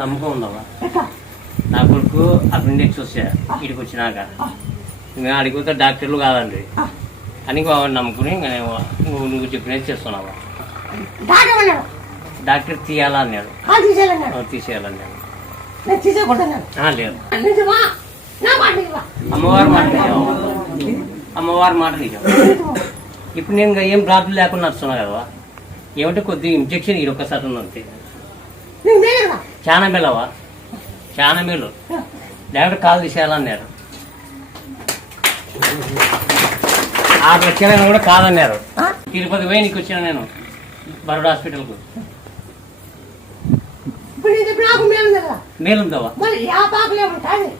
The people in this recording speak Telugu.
నమ్మకం ఉందమ్మా. ఎట్లా నా కొడుకు అపెండిక్స్ వచ్చా ఇడికి వచ్చినాక ఇంకా అడిగితే డాక్టర్లు కాదండి అని నమ్ముకుని ఇంకా నువ్వు చెప్పినది చేస్తున్నావా. డాక్టర్ అన్నాడు డాక్టర్ తీయాలా అన్నాడు. తీసేయాలన్నాడు. తీసేయాలన్నాడు. నేను తీసేయకూడదన్నాడు. లేదు నిజమా? నా మాట నిజమా? అమ్మవారి మాట నిజం. అమ్మవారి మాట నిజం. ఇప్పుడు నేను ఇంకా ఏం ప్రాబ్లం లేకుండా వస్తున్నా కదా. ఏమంటే కొద్దిగా ఇంజక్షన్ ఇది ఒక్కసారి ఉంది అంతే. నీకు మేలు కదా? చాలా మేలవా, చాలా మేలు. లేకపోతే కాలు తీసేయాలన్నారు. 6 లక్షలైనా కూడా కాదన్నారు. తిరుపతి పోయి నీకు వచ్చిన నేను బరోడా హాస్పిటల్కు. ఇప్పుడు నేను చెప్పిన నాకు మేలు కదా? మేలుందవా? మరి ఆ పాపలేము కానీ